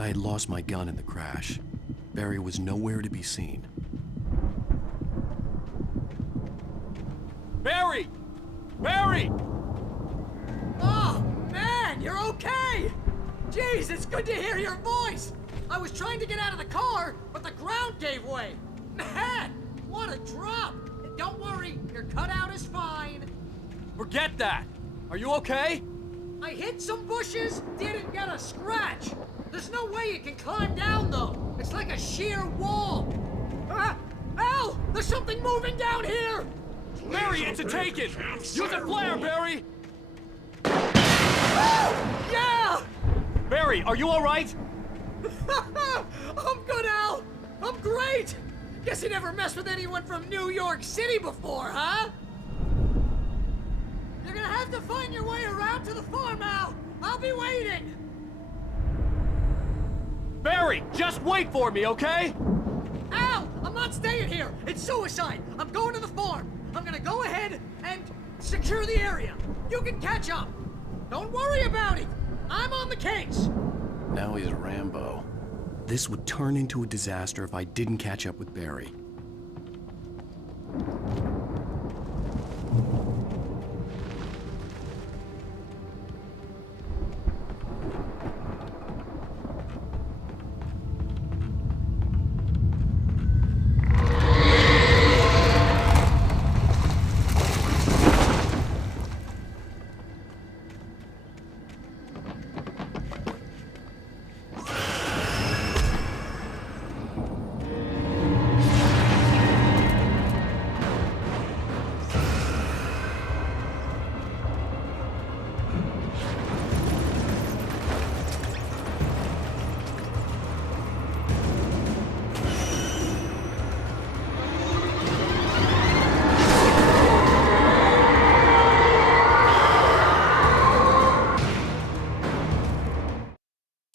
I had lost my gun in the crash. Barry was nowhere to be seen. Barry! Barry! Oh, man, you're okay! Jeez, it's good to hear your voice! I was trying to get out of the car, but the ground gave way! Man, what a drop! Don't worry, your cutout is fine. Forget that! Are you okay? I hit some bushes, didn't get a scratch. There's no way you can climb down, though. It's like a sheer wall. Al! There's something moving down here! Barry, it's a taken! Use a flare, Barry! Oh, yeah! Barry, are you alright? I'm good, Al! I'm great! Guess you never messed with anyone from New York City before, huh? You're gonna have to find your way around to the farm, Al! I'll be waiting! Barry, just wait for me, okay? Al! I'm not staying here! It's suicide! I'm going to the farm! I'm gonna go ahead and secure the area! You can catch up! Don't worry about it! I'm on the case! Now he's Rambo. This would turn into a disaster if I didn't catch up with Barry.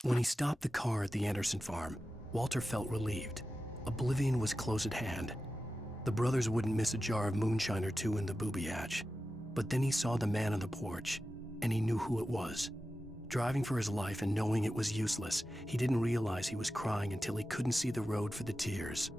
When he stopped the car at the Anderson farm, Walter felt relieved. Oblivion was close at hand. The brothers wouldn't miss a jar of moonshine or two in the booby hatch. But then he saw the man on the porch, and he knew who it was. Driving for his life and knowing it was useless, he didn't realize he was crying until he couldn't see the road for the tears.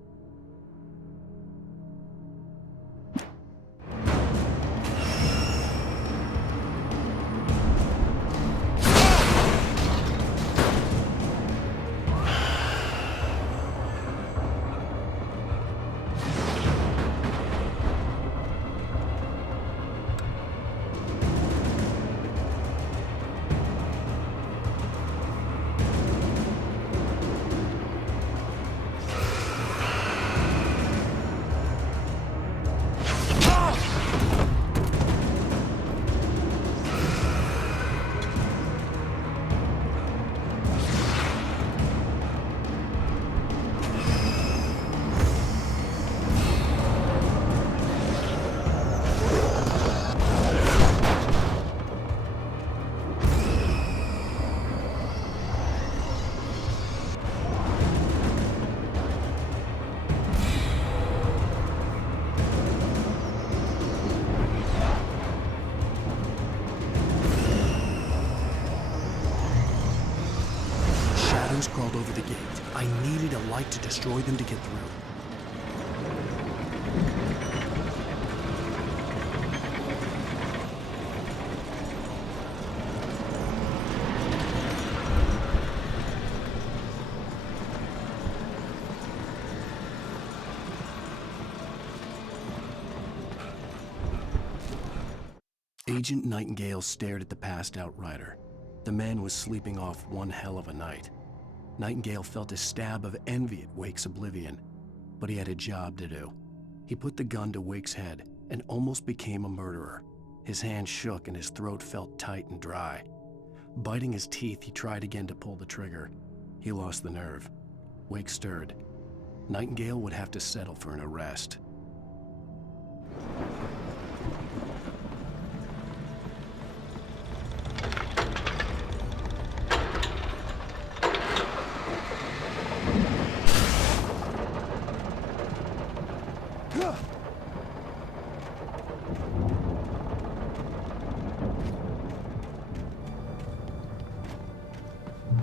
Crawled over the gate. I needed a light to destroy them to get through. Agent Nightingale stared at the passed-out rider. The man was sleeping off one hell of a night. Nightingale felt a stab of envy at Wake's oblivion, but he had a job to do. He put the gun to Wake's head and almost became a murderer. His hand shook and his throat felt tight and dry. Biting his teeth, he tried again to pull the trigger. He lost the nerve. Wake stirred. Nightingale would have to settle for an arrest.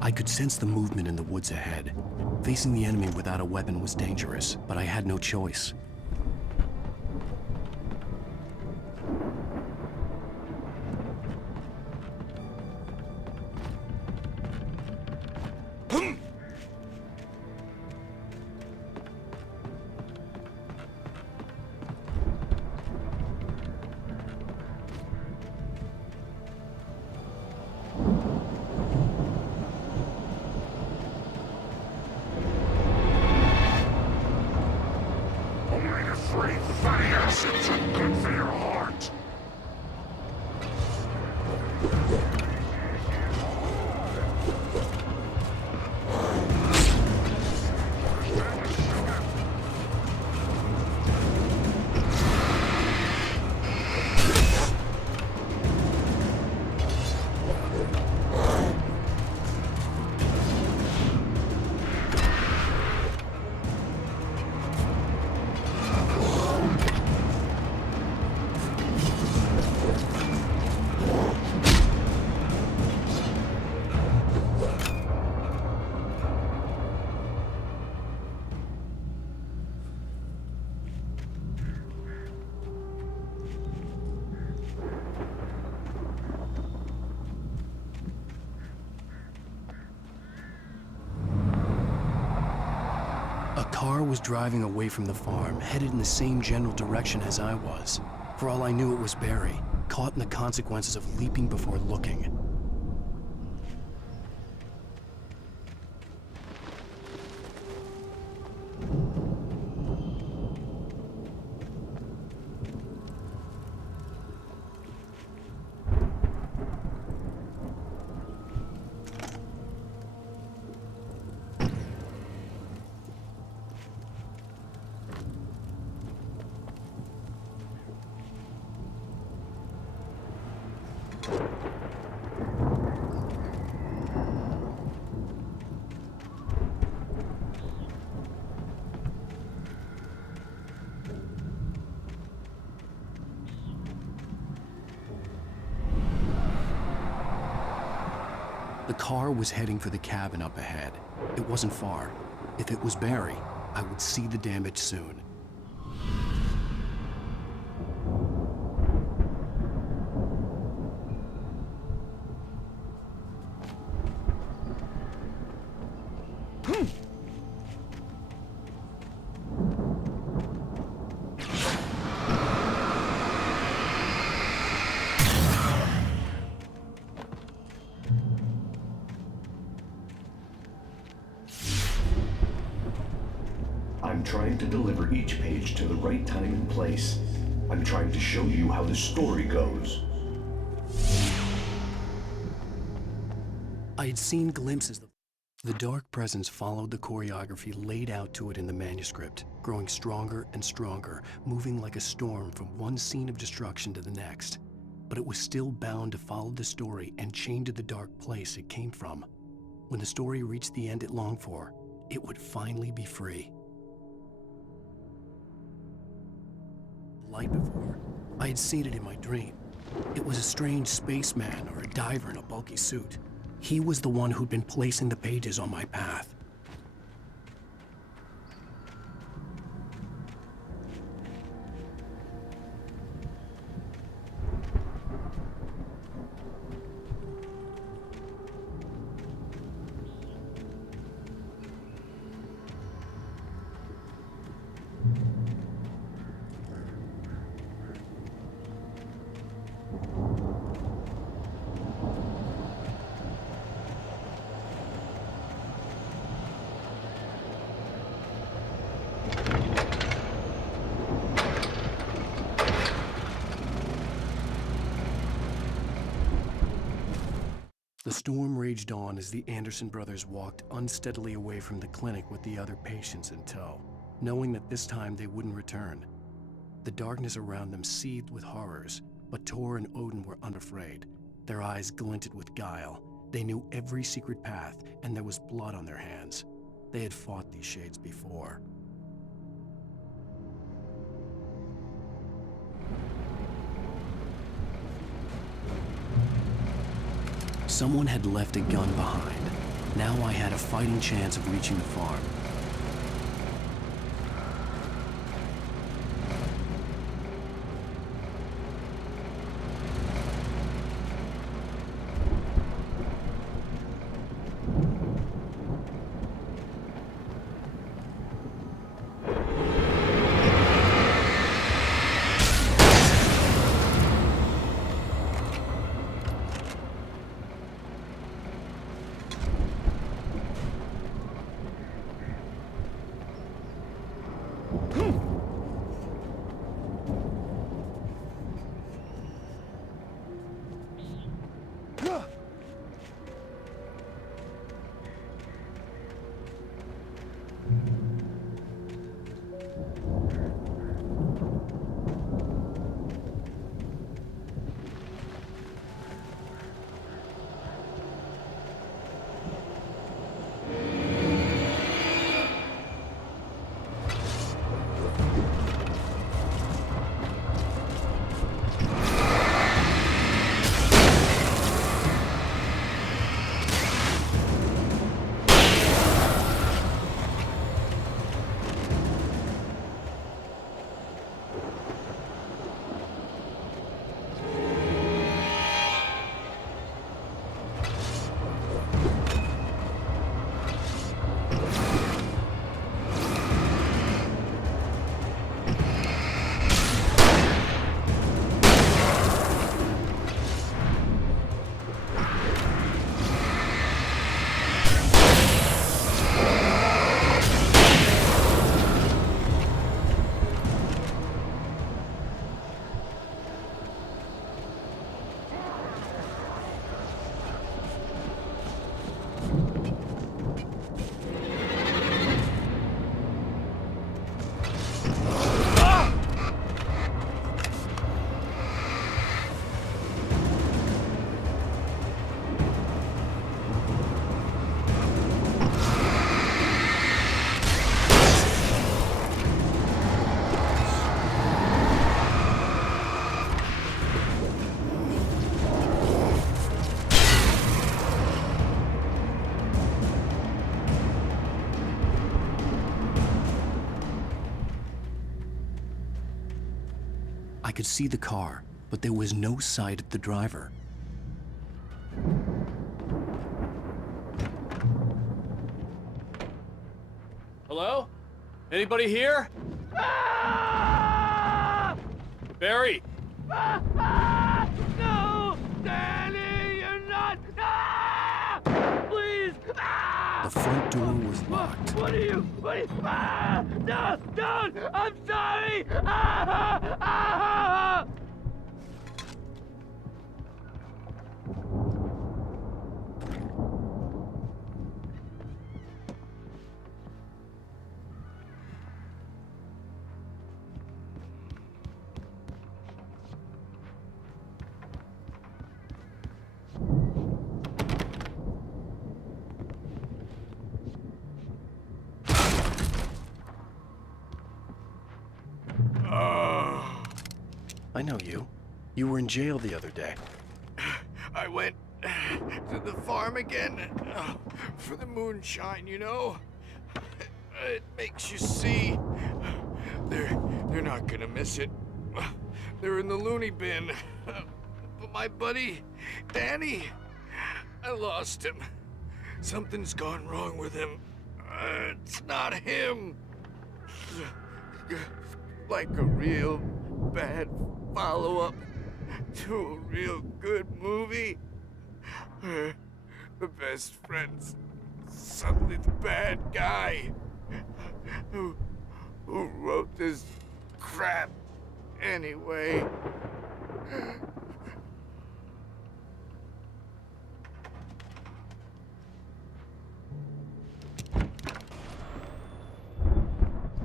I could sense the movement in the woods ahead. Facing the enemy without a weapon was dangerous, but I had no choice. A car was driving away from the farm, headed in the same general direction as I was. For all I knew, it was Barry, caught in the consequences of leaping before looking. The car was heading for the cabin up ahead. It wasn't far. If it was Barry, I would see the damage soon. I'm trying to deliver each page to the right time and place. I'm trying to show you how the story goes. I had seen glimpses of the dark presence followed the choreography laid out to it in the manuscript, growing stronger and stronger, moving like a storm from one scene of destruction to the next. But it was still bound to follow the story and chained to the dark place it came from. When the story reached the end it longed for, it would finally be free. Light before, I had seen it in my dream. It was a strange spaceman or a diver in a bulky suit. He was the one who'd been placing the pages on my path. The storm raged on as the Anderson brothers walked unsteadily away from the clinic with the other patients in tow, knowing that this time they wouldn't return. The darkness around them seethed with horrors, but Tor and Odin were unafraid. Their eyes glinted with guile. They knew every secret path, and there was blood on their hands. They had fought these shades before. Someone had left a gun behind. Now I had a fighting chance of reaching the farm. I could see the car, but there was no sight of the driver. Hello? Anybody here? Ah! Barry! No! Danny, you're not! Ah! Please! Ah! The front door was locked. What are you? What are you? Ah! No! Don't! I'm sorry! Ah! Ah! I know you. You were in jail the other day. I went to the farm again for the moonshine, you know? It makes you see. They're not gonna miss it. They're in the loony bin. But my buddy, Danny, I lost him. Something's gone wrong with him. It's not him. Like a real bad follow-up to a real good movie. The best friend's suddenly the bad guy who wrote this crap anyway.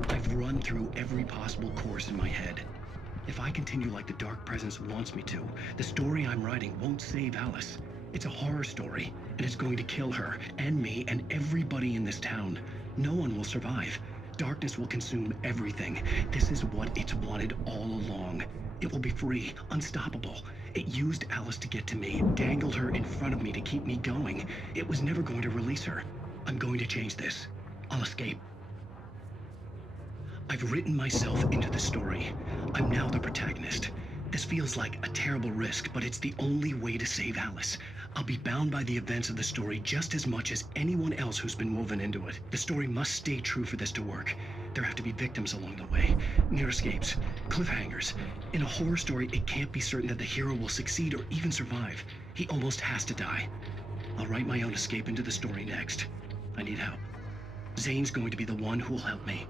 I've run through every possible course in my head. If I continue like the Dark Presence wants me to, the story I'm writing won't save Alice. It's a horror story, and it's going to kill her, and me, and everybody in this town. No one will survive. Darkness will consume everything. This is what it's wanted all along. It will be free, unstoppable. It used Alice to get to me, dangled her in front of me to keep me going. It was never going to release her. I'm going to change this. I'll escape. I've written myself into the story. I'm now the protagonist. This feels like a terrible risk, but it's the only way to save Alice. I'll be bound by the events of the story just as much as anyone else who's been woven into it. The story must stay true for this to work. There have to be victims along the way, near escapes, cliffhangers. In a horror story, it can't be certain that the hero will succeed or even survive. He almost has to die. I'll write my own escape into the story next. I need help. Zane's going to be the one who will help me.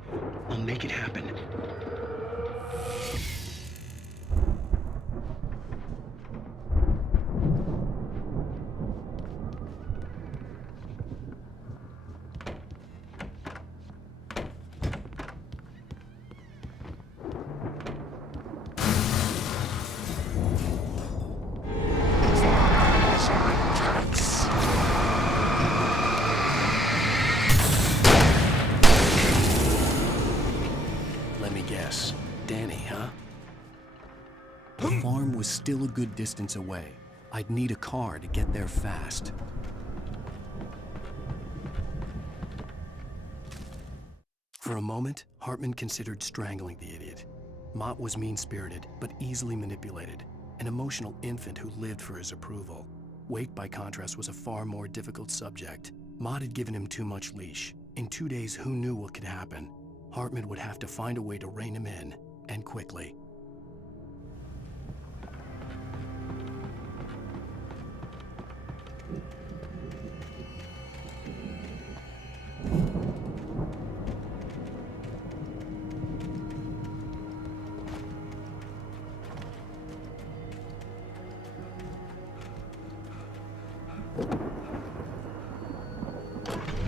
I'll make it happen. Was still a good distance away. I'd need a car to get there fast. For a moment, Hartman considered strangling the idiot. Mott was mean-spirited, but easily manipulated, an emotional infant who lived for his approval. Wake, by contrast, was a far more difficult subject. Mott had given him too much leash. In 2 days, who knew what could happen? Hartman would have to find a way to rein him in, and quickly.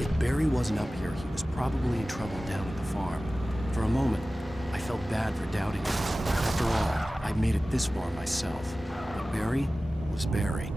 If Barry wasn't up here, he was probably in trouble down at the farm. For a moment, I felt bad for doubting him. After all, I'd made it this far myself. But Barry was Barry.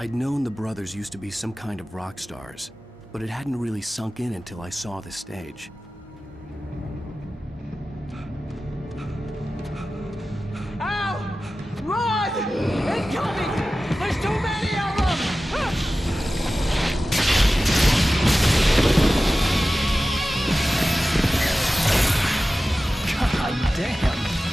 I'd known the brothers used to be some kind of rock stars, but it hadn't really sunk in until I saw the stage. Ow! Run! Incoming! There's too many of them! God damn!